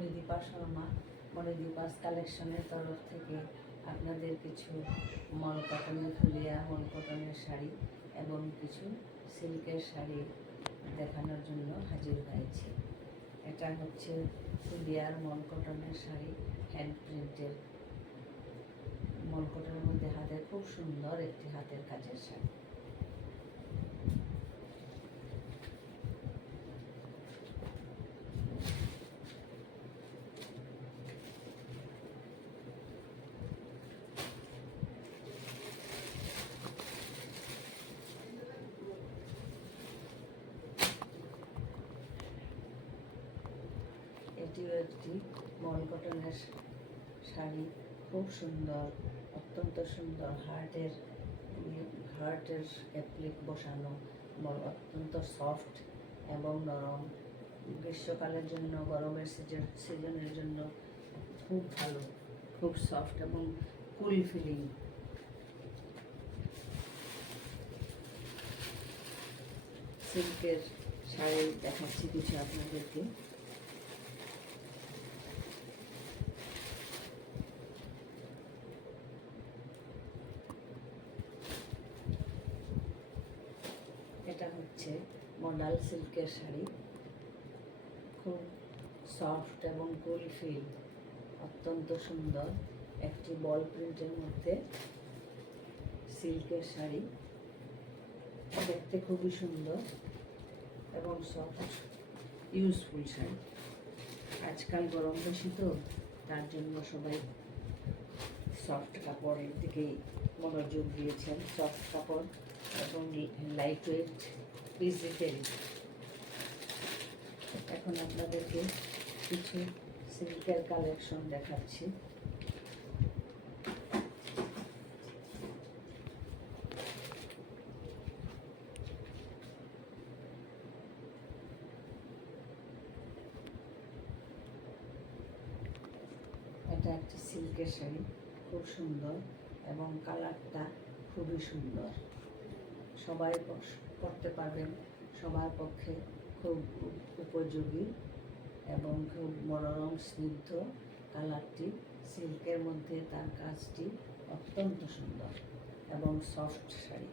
মণিদীপা শর্মা, মণিদীপাস কালেকশনের তরফ থেকে আপনাদের কিছু মল কটনের ফুলিয়া মল কটনের শাড়ি এবং কিছু সিল্কের শাড়ি দেখানোর জন্য হাজির হয়েছি। এটা হচ্ছে ফুলিয়ার মল কটনের শাড়ি, হ্যান্ড প্রিন্টের মল কটনের মধ্যে হাতের খুব সুন্দর একটি হাতের কাজের শাড়ি। এটিও একটি মল কটনের শাড়ি, খুব সুন্দর, অত্যন্ত সুন্দর, হার্টের অ্যাপ্লিক বসানো, অত্যন্ত সফট এবং নরম। গ্রীষ্মকালের জন্য, গরমের সিজনের জন্য খুব ভালো, খুব সফট এবং কুল ফিলিং। সিল্কের শাড়ি দেখাচ্ছি কিছু আপনাদেরকে। এটা হচ্ছে মডাল সিল্কের শাড়ি, খুব সফট এবং কুল ফিল, অত্যন্ত সুন্দর একটি বল প্রিন্টের মধ্যে সিল্কের শাড়ি, দেখতে খুবই সুন্দর এবং সফট ইউজফুল শাড়ি। আজকাল গরম বেশি তো, তার জন্য সবাই সফট কাপড়ের দিকেই মনোযোগ দিয়েছেন। সফট কাপড় এবং লাইট ওয়েট, ইজি ক্যারি। এখন আপনাদেরকে কিছু সিল্কের কালেকশন দেখাচ্ছি। এটা একটা সিল্কের শাড়ি, খুব সুন্দর এবং কালারটা খুবই সুন্দর। সবাই পরতে পারবেন, সবার পক্ষে খুব উপযোগী এবং খুব মনোরম স্নিগ্ধ কালারটি। সিল্কের মধ্যে তার কাজটি অত্যন্ত সুন্দর এবং সফট শাড়ি।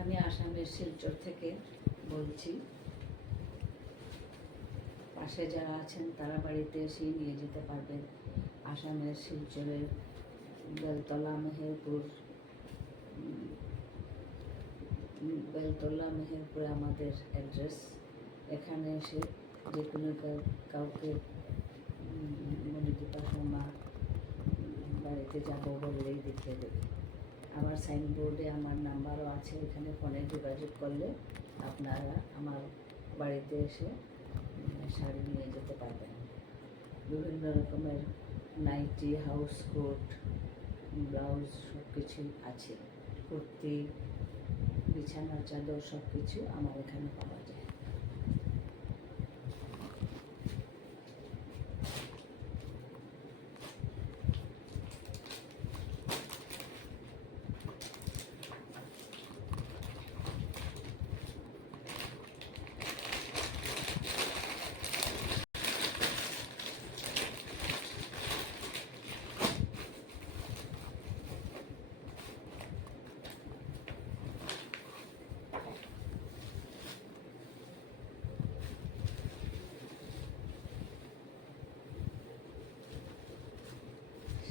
আমি আসামের শিলচর থেকে বলছি। পাশে যারা আছেন তারা বাড়িতে এসেই নিয়ে যেতে পারবেন। আসামের শিলচরের বেলতলা মেহেরপুরে আমাদের অ্যাড্রেস। এখানে এসে যে কোনো কাউকে মণিদীপা শর্মা বাড়িতে যাব বললেই দেখিয়ে দেবে। আমার সাইনবোর্ডে আমার নাম্বারও আছে, এখানে ফোনে যোগাযোগ করলে আপনারা আমার বাড়িতে এসে শাড়ি নিয়ে যেতে পারবেন। বিভিন্ন রকমের নাইটি, হাউস কোট, ব্লাউজ সব কিছুই আছে। কুর্তি, বিছানার চাদর সব কিছু আমার এখানে পাওয়া যায়।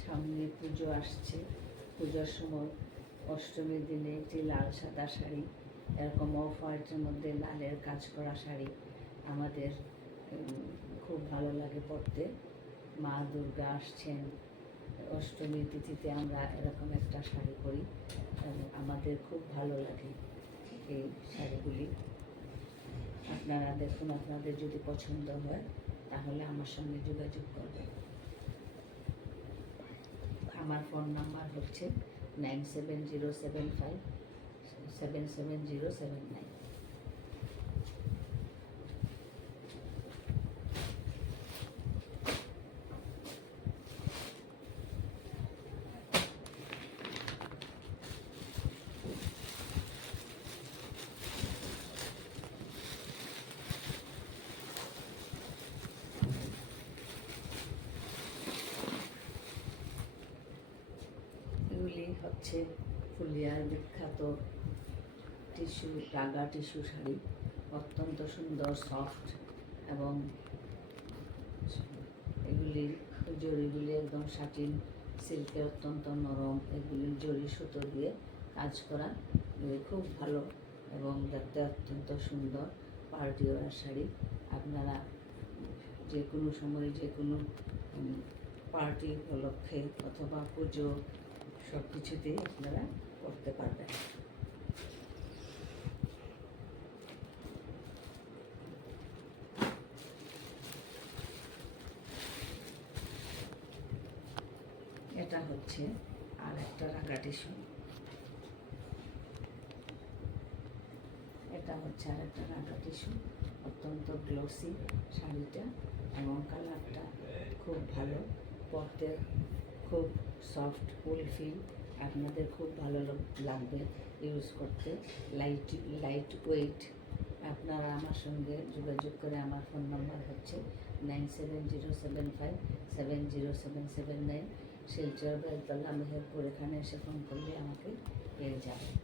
সামনে পুজো আসছে, পূজার সময় অষ্টমীর দিনে একটি লাল সাদা শাড়ি, এরকম অফ হোয়াইটের মধ্যে লালের কাজ করা শাড়ি আমাদের খুব ভালো লাগে পরতে। মা দুর্গা আসছেন, অষ্টমীর তিথিতে আমরা এরকম একটা শাড়ি পরি এবং আমাদের খুব ভালো লাগে এই শাড়িগুলি। আপনারা দেখুন, আপনাদের যদি পছন্দ হয় তাহলে আমার সঙ্গে যোগাযোগ করবেন। আমার ফোন নাম্বার হচ্ছে 9707577079। এগুলি হচ্ছে ফুলিয়ার বিখ্যাত টিস্যু, টাগা টিস্যু শাড়ি, অত্যন্ত সুন্দর, সফট, এবং এগুলির জরিগুলি একদম সাটিন সিল্কের, অত্যন্ত নরম। এগুলির জরি সুতো দিয়ে কাজ করা, এগুলি খুব ভালো এবং দেখতে অত্যন্ত সুন্দর পার্টি ওয়ার শাড়ি। আপনারা যে কোনো সময় যে কোনো পার্টি উপলক্ষে অথবা পুজো সব কিছুতেই আপনারা করতে পারবেন। এটা হচ্ছে আর একটা রাঙা টিস্যু, এটা হচ্ছে আর একটা রাঙা টিস্যু, অত্যন্ত গ্লসি শাড়িটা এবং কালারটা খুব ভালো, পরতে খুব সফট উলফি, আপনাদের খুব ভালো লাগবে ইউজ করতে, লাইট ওয়েট। আপনারা আমার সঙ্গে যোগাযোগ করে, আমার ফোন নাম্বার হচ্ছে 9707570779, শিলচর বেলতলা মেহেরপুর, এখানে এসে ফোন করলে আমাকে পেয়ে যাবেন।